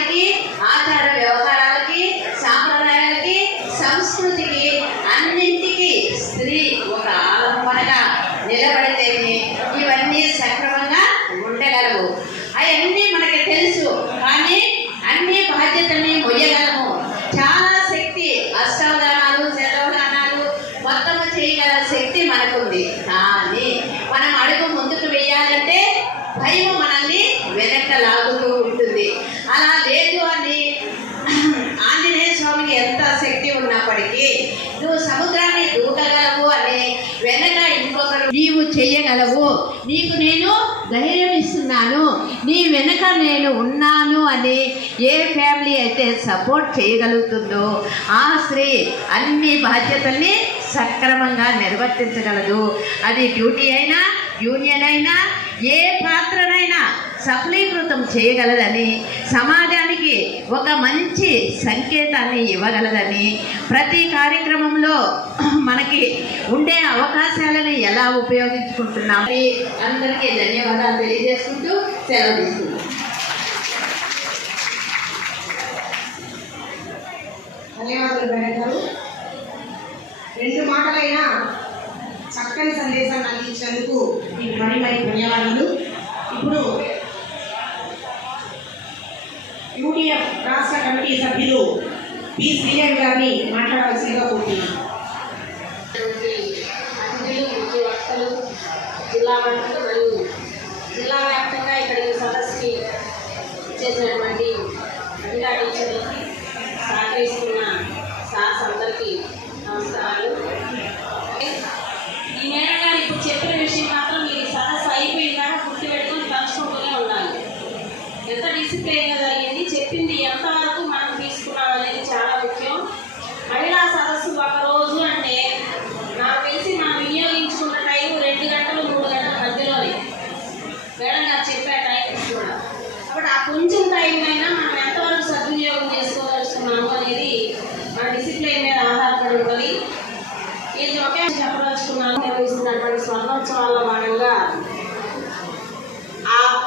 ధర్మానికి, ఆచార వ్యవహారాలకి, సాంప్రదాయాలకి, సంస్కృతికి అన్నింటికి స్త్రీ ఒక ఆలంబనగా నిలబడితేనే ఇవన్నీ సక్రమంగా ఉండగలవు. అవన్నీ మనకి తెలుసు, కానీ అన్ని బాధ్యతల్ని మొయ్యగలము. చాలా శక్తి, అష్టావధానాలు, శతవధానాలు మొత్తము చేయగల శక్తి మనకుంది. కానీ మనం అడుగు ముందుకు వేయాలంటే భయం మనల్ని వెనక్కి లాగుతూ ఉంటుంది. అలా లేదు అని ఆంజనేయ స్వామికి ఎంత శక్తి ఉన్నప్పటికీ నువ్వు సముద్రాన్ని దూకగలవు అని వెనక ఇంకొకరు నీవు చెయ్యగలవు, నీకు నేను ధైర్యం ఇస్తున్నాను, నీ వెనక నేను ఉన్నాను అని ఏ ఫ్యామిలీ అయితే సపోర్ట్ చేయగలుగుతుందో ఆ స్త్రీ అన్ని బాధ్యతల్ని సక్రమంగా నిర్వర్తించగలదు. అది డ్యూటీ అయినా, యూనియన్ అయినా, ఏ పాత్రనైనా సఫలీకృతం చేయగలదని, సమాజానికి ఒక మంచి సంకేతాన్ని ఇవ్వగలదని, ప్రతి కార్యక్రమంలో మనకి ఉండే అవకాశాలను ఎలా ఉపయోగించుకుంటున్నాం అందరికీ ధన్యవాదాలు తెలియజేసుకుంటూ సెలవు తీసుకుంటాం. ధన్యవాదాలు మేడం గారు. 2 మాటలైనా చక్కని సందేశాన్ని అందించినందుకు మీకు మరీ ధన్యవాదాలు. ఇప్పుడు యూటీఎఫ్ రాష్ట్ర కమిటీ సభ్యులు పి శ్రీదేవి గారిని మాట్లాడాల్సిందిగా కోరుతున్నాను. అతిథులు, ముఖ్య వక్తలు, జిల్లా మంత్రులు మరియు జిల్లా వ్యాప్తంగా ఇక్కడికి సదస్సుకి చేసినటువంటి మహిళా టీచర్లకి, సహకరిస్తున్న సార్స్ అందరికీ నమస్కారాలు. ఈ మేడం గారు ఇప్పుడు చెప్పిన విషయం మాత్రం మీరు సదస్సు అయిపోయిన దాకా గుర్తుపెట్టుకొని తలుచుకుంటూనే ఉండాలి. ఎంత డిసిప్లిన్గా జరిగింది, చెప్పింది ఎంతవరకు మనం తీసుకున్నాం అనేది చాలా ముఖ్యం. మహిళా సదస్సు ఒక రోజు అంటే నాకు తెలిసి మనం వినియోగించుకున్న టైం 2 గంటలు 3 గంటల మధ్యలోనే మేడం గారు చెప్పే టైం కూడా. కాబట్టి ఆ కొంచెం టైం అయినా మనం ఎంతవరకు సద్వినియోగం చేసుకోదలుచుకున్నాము అనేది మన డిసిప్లిన్ మీద ఆధారపడి ఉంటుంది. ఇది ఒకే చెప్పదలుచుకున్నాను. నిర్వహిస్తున్నటువంటి స్వర్ణోత్సవాల్లో భాగంగా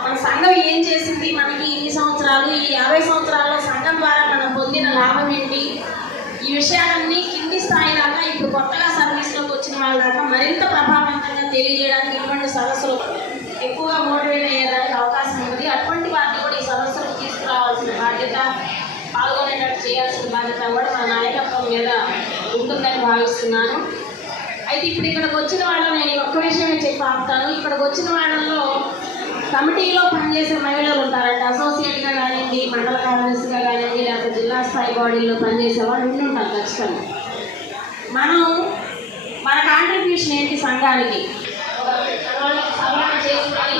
మన సంఘం ఏం చేసింది, మనకి ఇన్ని సంవత్సరాలు, ఈ 50 సంవత్సరాల్లో సంఘం ద్వారా మనం పొందిన లాభం ఏంటి, ఈ విషయాలన్నీ కింది స్థాయి దాకా ఇప్పుడు కొత్తగా సర్వీస్లోకి వచ్చిన వాళ్ళ దాకా మరింత ప్రభావవంతంగా తెలియజేయడానికి ఇటువంటి సదస్సులు ఎక్కువగా మోటివేట్ అయ్యేదానికి అవకాశం ఉంది. అటువంటి వాటిని కూడా ఈ సదస్సులకు తీసుకురావాల్సిన బాధ్యత, పాల్గొనేటట్టు చేయాల్సిన బాధ్యత కూడా మన నాయకత్వం మీద ఉంటుందని భావిస్తున్నాను. అయితే ఇప్పుడు ఇక్కడికి వచ్చిన వాళ్ళు నేను ఒక్క విషయమే చెప్పి ఆపుతాను. ఇక్కడికి వచ్చిన వాళ్ళల్లో కమిటీలో పనిచేసే మహిళలు ఉంటారంటే అసోసియేట్గా కానివ్వండి, మండల కార్యదర్శిగా కానివ్వండి, లేకపోతే జిల్లా స్థాయి బాడీల్లో పనిచేసే వాళ్ళు ఉంటారు ఖచ్చితంగా. మనం మన కాంట్రిబ్యూషన్ ఏంటి సంఘానికి సవరణ చేసుకొని